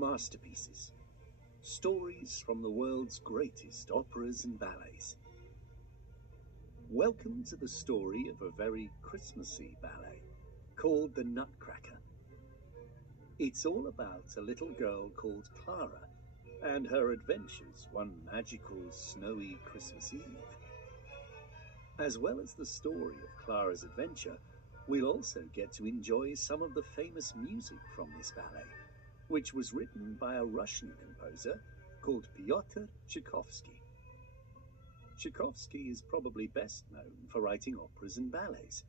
masterpieces, stories from the world's greatest operas and ballets. Welcome to the story of a very Christmassy ballet called The Nutcracker. It's all about a little girl called Clara and her adventures one magical, snowy Christmas Eve. As well as the story of Clara's adventure, we'll also get to enjoy some of the famous music from this ballet, which was written by a Russian composer called Pyotr Tchaikovsky. Tchaikovsky is probably best known for writing operas and ballets,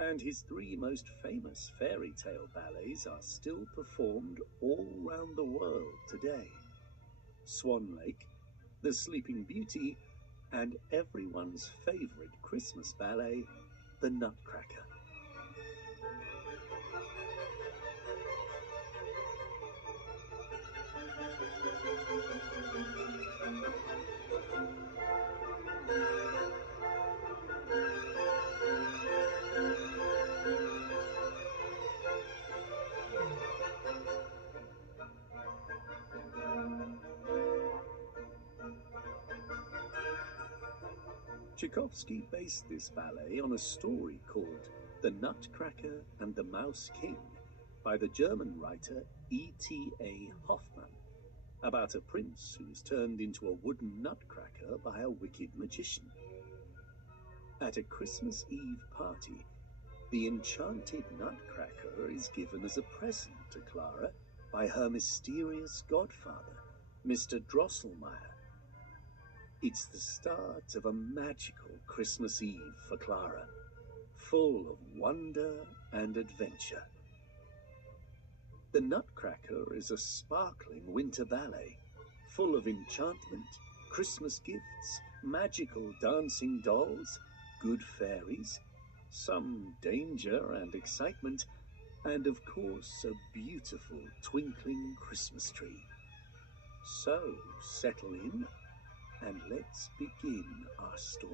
and his three most famous fairy tale ballets are still performed all around the world today: Swan Lake, The Sleeping Beauty, and everyone's favorite Christmas ballet, The Nutcracker. Tchaikovsky based this ballet on a story called The Nutcracker and the Mouse King by the German writer E.T.A. Hoffmann, about a prince who is turned into a wooden nutcracker by a wicked magician. At a Christmas Eve party, the enchanted nutcracker is given as a present to Clara by her mysterious godfather, Mr. Drosselmeyer. It's the start of a magical Christmas Eve for Clara, full of wonder and adventure. The Nutcracker is a sparkling winter ballet, full of enchantment, Christmas gifts, magical dancing dolls, good fairies, some danger and excitement, and of course a beautiful twinkling Christmas tree. So settle in and let's begin our story.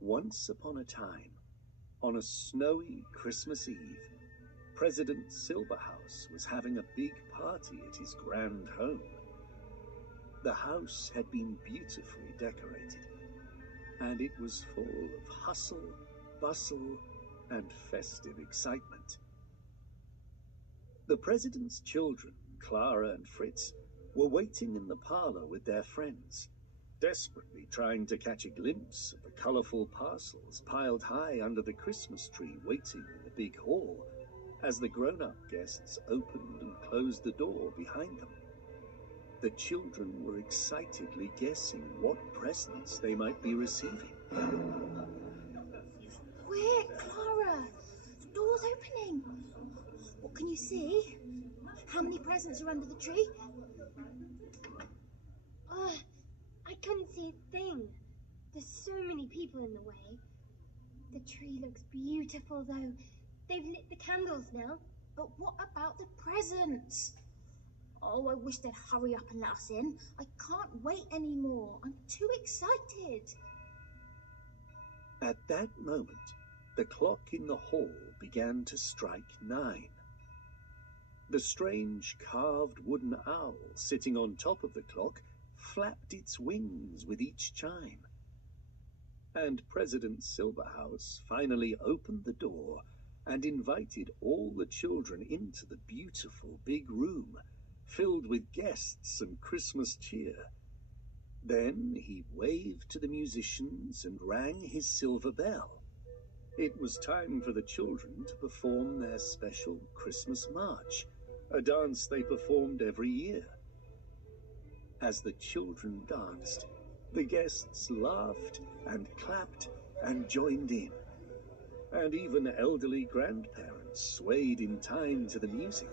Once upon a time, on a snowy Christmas Eve, President Silberhaus was having a big party at his grand home. The house had been beautifully decorated, and it was full of hustle, bustle, and festive excitement. The president's children, Clara and Fritz, were waiting in the parlor with their friends, desperately trying to catch a glimpse of the colorful parcels piled high under the Christmas tree waiting in the big hall as the grown-up guests opened and closed the door behind them. The children were excitedly guessing what presents they might be receiving. Quick, Clara! The door's opening. What can you see? How many presents are under the tree? I couldn't see a thing. There's so many people in the way. The tree looks beautiful, though. They've lit the candles now. But what about the presents? Oh, I wish they'd hurry up and let us in. I can't wait anymore. I'm too excited. At that moment, the clock in the hall began to strike 9. The strange carved wooden owl sitting on top of the clock flapped its wings with each chime. And President Silberhaus finally opened the door and invited all the children into the beautiful big room, filled with guests and Christmas cheer. Then he waved to the musicians and rang his silver bell. It was time for the children to perform their special Christmas march, a dance they performed every year. As the children danced, the guests laughed and clapped and joined in. And even elderly grandparents swayed in time to the music.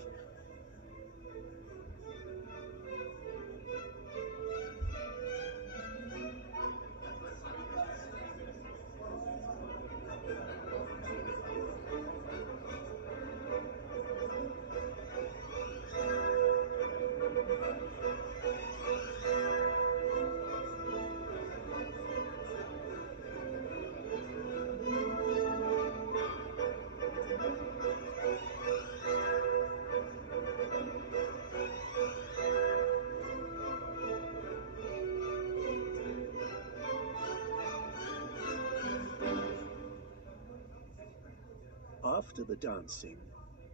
after the dancing,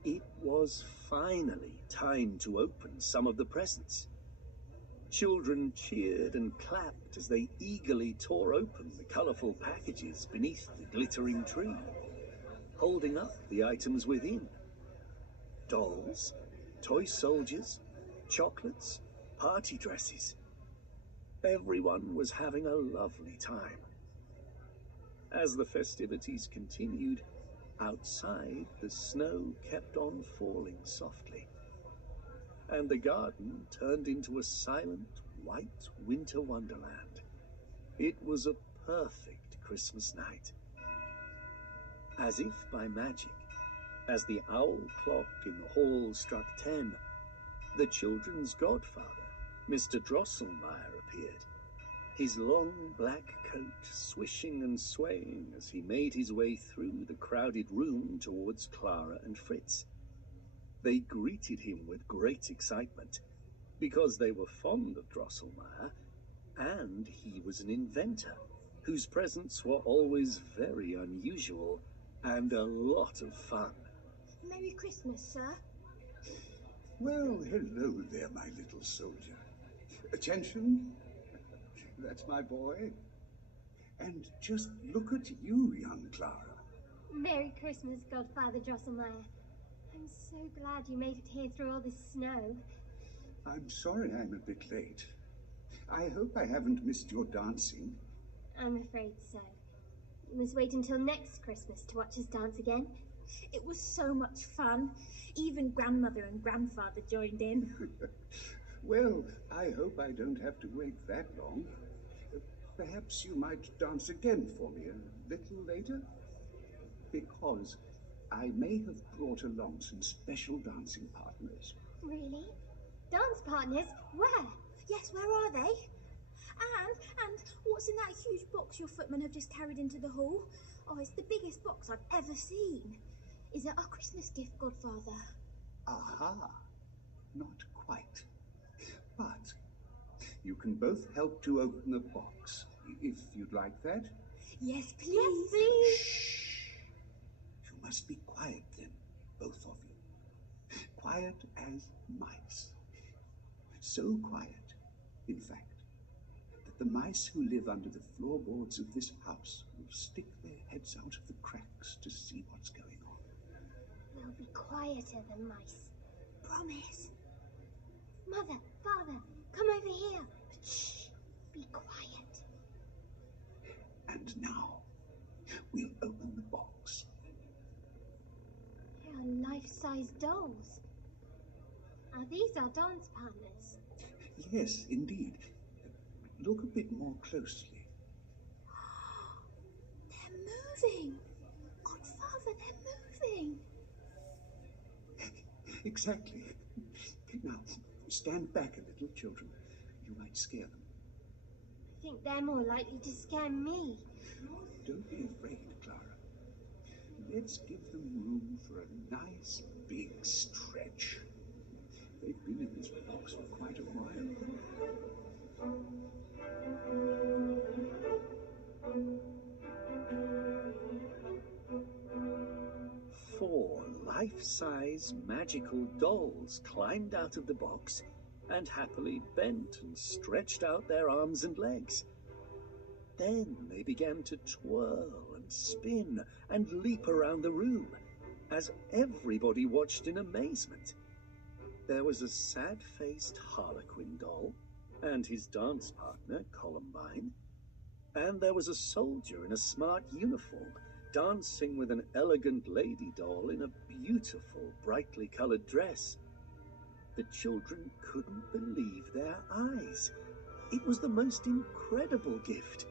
it was finally time to open some of the presents. Children cheered and clapped as they eagerly tore open the colourful packages beneath the glittering tree, holding up the items within. Dolls, toy soldiers, chocolates, party dresses. Everyone was having a lovely time. As the festivities continued, outside the snow kept on falling softly, and the garden turned into a silent, white winter wonderland. It was a perfect Christmas night. As if by magic, as the owl clock in the hall struck 10, the children's godfather, Mr. Drosselmeyer, appeared, his long black coat swishing and swaying as he made his way through the crowded room towards Clara and Fritz. They greeted him with great excitement, because they were fond of Drosselmeyer, and he was an inventor, whose presents were always very unusual and a lot of fun. Merry Christmas, sir. Well, hello there, my little soldier. Attention. That's my boy. And just look at you, young Clara. Merry Christmas, Godfather Drosselmeyer. I'm so glad you made it here through all this snow. I'm sorry I'm a bit late. I hope I haven't missed your dancing. I'm afraid so. You must wait until next Christmas to watch us dance again. It was so much fun. Even grandmother and grandfather joined in. Well, I hope I don't have to wait that long. Perhaps you might dance again for me a little later? Because I may have brought along some special dancing partners. Really? Dance partners? Where? Yes, where are they? And what's in that huge box your footmen have just carried into the hall? Oh, it's the biggest box I've ever seen. Is it our Christmas gift, Godfather? Aha! Not quite. But you can both help to open the box, if you'd like that. Yes, please. Yes, please. Shh! You must be quiet then, both of you. Quiet as mice. So quiet, in fact, that the mice who live under the floorboards of this house will stick their heads out of the cracks to see what's going on. We'll be quieter than mice. Promise. Mother, Father, come over here. Shh, be quiet. And now, we'll open the box. They are life-size dolls. Are these our dance partners? Yes, indeed. Look a bit more closely. They're moving. Godfather, they're moving. Exactly. Now, stand back a little, children. You might scare them. I think they're more likely to scare me. Don't be afraid, Clara. Let's give them room for a nice big stretch. They've been in this box for quite a while. Four life-size magical dolls climbed out of the box and happily bent and stretched out their arms and legs. Then they began to twirl and spin and leap around the room as everybody watched in amazement. There was a sad-faced Harlequin doll and his dance partner, Columbine, and there was a soldier in a smart uniform dancing with an elegant lady doll in a beautiful, brightly colored dress. The children couldn't believe their eyes. It was the most incredible gift.